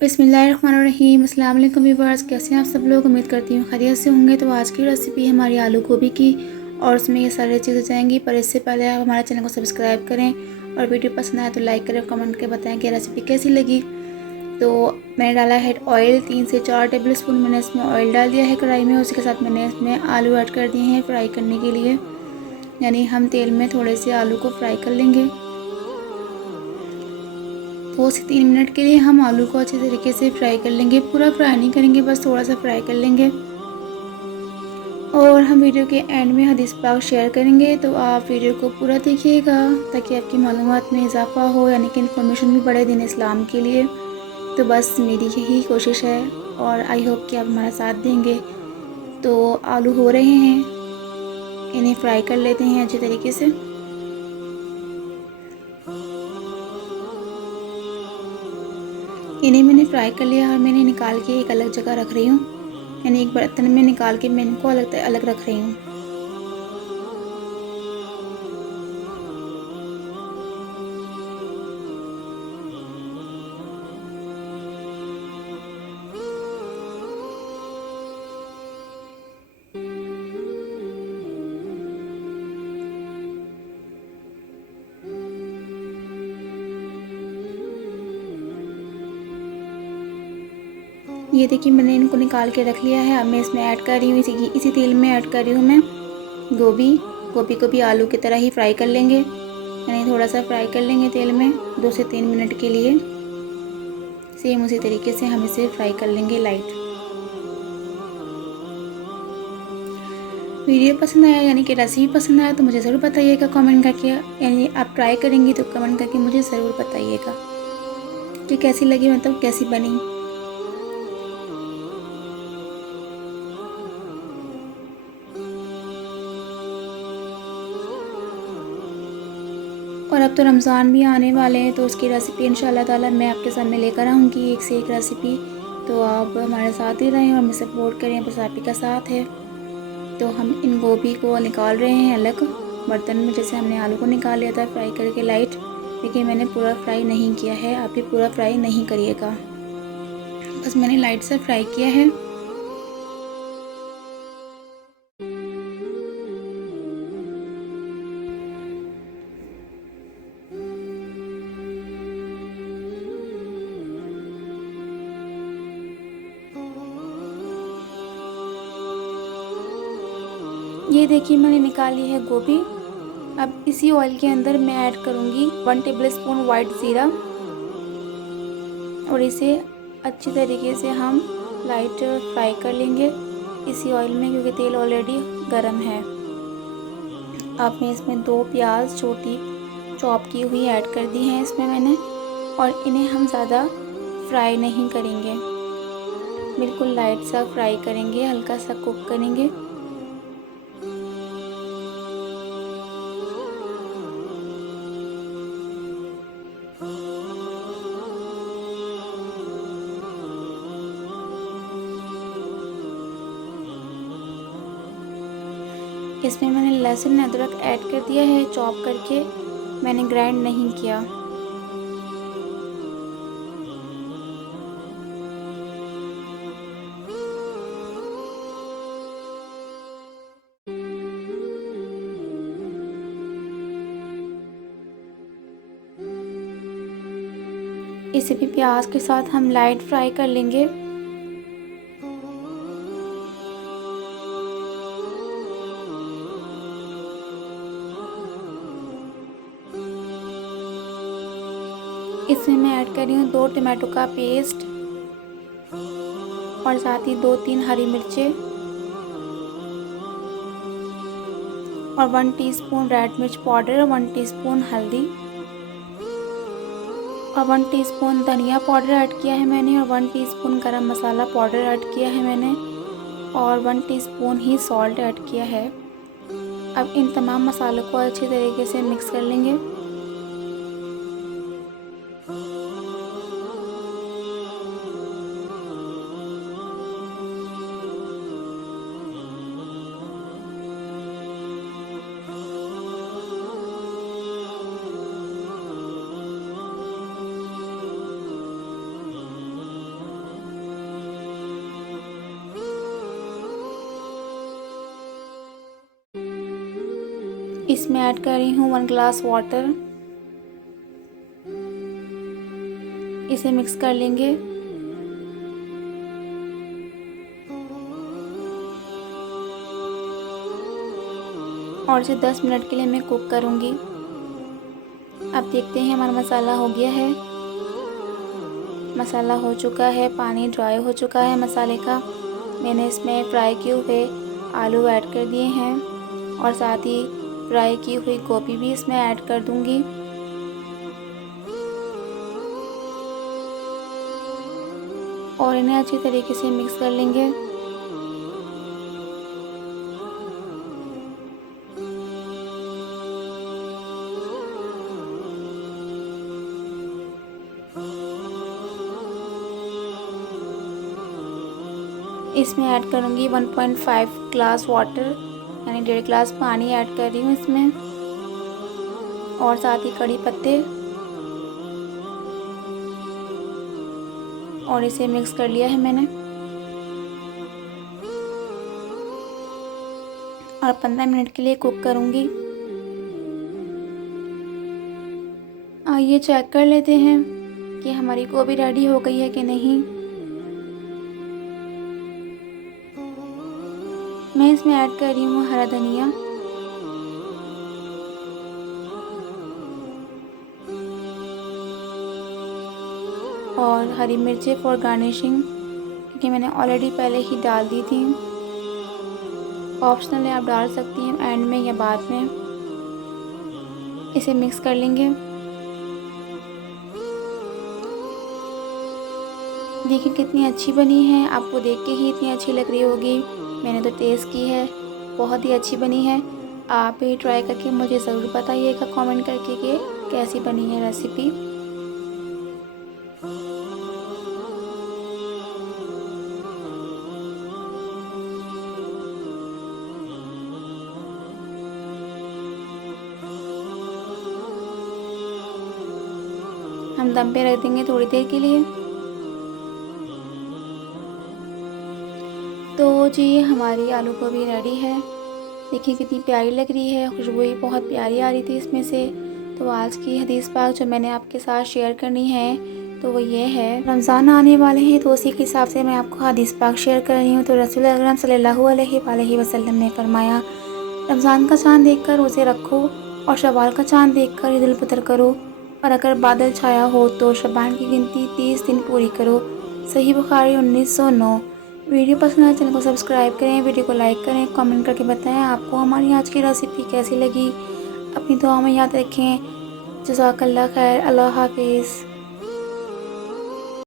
बिस्मिल्लाहिर्रहमानिर्रहीम। अस्सलाम वालेकुम व्यूअर्स, कैसे हैं आप सब लोग। उम्मीद करती हूँ खैरियत से होंगे। तो आज की रेसिपी हमारी आलू गोभी की और उसमें ये सारी चीज़ें जाएंगी। पर इससे पहले आप हमारे चैनल को सब्सक्राइब करें और वीडियो पसंद आए तो लाइक करें, कमेंट करके बताएं कि रेसिपी कैसी लगी। तो मैंने डाला है ऑयल, 3 से 4 टेबल स्पून मैंने इसमें ऑयल डाल दिया है कढ़ाई में। उसी के साथ मैंने इसमें आलू ऐड कर दिए हैं फ्राई करने के लिए, यानी हम तेल में थोड़े से आलू को फ्राई कर लेंगे। 2 से 3 मिनट के लिए हम आलू को अच्छे तरीके से फ्राई कर लेंगे। पूरा फ्राई नहीं करेंगे, बस थोड़ा सा फ्राई कर लेंगे। और हम वीडियो के एंड में हदीस पाक शेयर करेंगे, तो आप वीडियो को पूरा देखिएगा ताकि आपकी मालूमात में इजाफ़ा हो, यानी कि इन्फॉर्मेशन भी बढ़े दीन इस्लाम के लिए। तो बस मेरी यही कोशिश है और आई होप कि आप हमारा साथ देंगे। तो आलू हो रहे हैं, इन्हें फ्राई कर लेते हैं अच्छे तरीके से। इन्हें मैंने फ्राई कर लिया और मैंने निकाल के एक अलग जगह रख रही हूँ, यानी एक बर्तन में निकाल के मैं इनको अलग अलग रख रही हूँ। ये देखिए मैंने इनको निकाल के रख लिया है। अब मैं इसमें ऐड कर रही हूँ, इसी तेल में ऐड कर रही हूँ मैं गोभी को भी आलू की तरह ही फ्राई कर लेंगे, यानी थोड़ा सा फ्राई कर लेंगे तेल में 2 से 3 मिनट के लिए। सेम उसी तरीके से हम इसे फ्राई कर लेंगे लाइट। वीडियो पसंद आया, यानी कि रेसिपी पसंद आया, तो मुझे ज़रूर बताइएगा कमेंट करके, यानी आप ट्राई करेंगी तो कमेंट करके मुझे ज़रूर बताइएगा कि कैसी लगी, मतलब कैसी बनी। और अब तो रमज़ान भी आने वाले हैं, तो उसकी रेसिपी इंशाल्लाह ताला मैं आपके सामने लेकर आऊँगी, एक से एक रेसिपी। तो आप हमारे साथ ही रहें और हमें सपोर्ट करें, बस आप ही का साथ है। तो हम इन गोभी को निकाल रहे हैं अलग बर्तन में, जैसे हमने आलू को निकाल लिया था फ्राई करके लाइट। लेकिन मैंने पूरा फ्राई नहीं किया है, आप भी पूरा फ्राई नहीं करिएगा, बस मैंने लाइट से फ्राई किया है। ये देखिए मैंने निकाली है गोभी। अब इसी ऑयल के अंदर मैं ऐड करूँगी 1 टेबल स्पून वाइट ज़ीरा और इसे अच्छी तरीके से हम लाइट फ्राई कर लेंगे इसी ऑयल में, क्योंकि तेल ऑलरेडी गर्म है। अब मैं इसमें 2 प्याज छोटी चॉप की हुई ऐड कर दी हैं इसमें मैंने, और इन्हें हम ज़्यादा फ्राई नहीं करेंगे, बिल्कुल लाइट सा फ्राई करेंगे, हल्का सा कुक करेंगे। इसमें मैंने लहसुन अदरक ऐड कर दिया है चॉप करके, मैंने ग्राइंड नहीं किया। इसे भी प्याज के साथ हम लाइट फ्राई कर लेंगे। इसमें मैं ऐड कर रही हूँ 2 टमाटो का पेस्ट और साथ ही 2-3 हरी मिर्चें और 1 टीस्पून रेड मिर्च पाउडर, 1 टीस्पून हल्दी और 1 टीस्पून धनिया पाउडर ऐड किया है मैंने, और 1 टीस्पून गरम मसाला पाउडर ऐड किया है मैंने, और 1 टीस्पून ही सॉल्ट ऐड किया है। अब इन तमाम मसालों को अच्छे तरीके से मिक्स कर लेंगे। इसमें ऐड कर रही हूँ 1 ग्लास वाटर। इसे मिक्स कर लेंगे। और इसे 10 मिनट के लिए मैं कुक करूँगी। अब देखते हैं हमारा मसाला हो गया है। मसाला हो चुका है, पानी ड्राई हो चुका है मसाले का। मैंने इसमें फ्राई किए हुए आलू ऐड कर दिए हैं और साथ ही फ्राई की हुई गोभी भी इसमें ऐड कर दूंगी। और इन्हें अच्छी तरीके से मिक्स कर लेंगे। इसमें ऐड करूँगी 1.5 ग्लास वाटर, यानी 1.5 ग्लास पानी ऐड कर रही हूँ इसमें। और साथ ही कड़ी पत्ते, और इसे मिक्स कर लिया है मैंने। और 15 मिनट के लिए कुक करूँगी। आइए चेक कर लेते हैं कि हमारी गोभी रेडी हो गई है कि नहीं। मैं इसमें ऐड कर रही हूँ हरा धनिया। और हरी मिर्चें फॉर गार्निशिंग, क्योंकि मैंने ऑलरेडी पहले ही डाल दी थी। ऑप्शनल है, आप डाल सकती हैं एंड में या बाद में। इसे मिक्स कर लेंगे। देखिए कितनी अच्छी बनी है, आपको देख के ही इतनी अच्छी लग रही होगी। मैंने तो टेस्ट की है, बहुत ही अच्छी बनी है। आप भी ट्राई करके मुझे ज़रूर बताइएगा कमेंट करके कि कैसी बनी है रेसिपी। हम दम पे रख देंगे थोड़ी देर के लिए। तो जी हमारी आलू गोभी रेडी है। देखिए कितनी प्यारी लग रही है, खुशबू भी बहुत प्यारी आ रही थी इसमें से। तो आज की हदीस पाक जो मैंने आपके साथ शेयर करनी है तो वो ये है, रमज़ान आने वाले हैं तो उसी के हिसाब से मैं आपको हदीस पाक शेयर कर रही हूँ। तो रसूल अकरम सल्लल्लाहु अलैहि वसल्लम ने फरमाया, रमज़ान का चाँद देखकर रोज़े रखो और शवाल का चाँद देखकर ईद उल फितर करो, और अगर बादल छाया हो तो शबान की गिनती 30 दिन पूरी करो। सही बुखारी 1909। वीडियो पसंद आए चैनल को सब्सक्राइब करें, वीडियो को लाइक करें, कमेंट करके बताएं आपको हमारी आज की रेसिपी कैसी लगी। अपनी दुआ में याद रखें। जज़ाकल्लाह खैर। अल्लाह हाफिज़।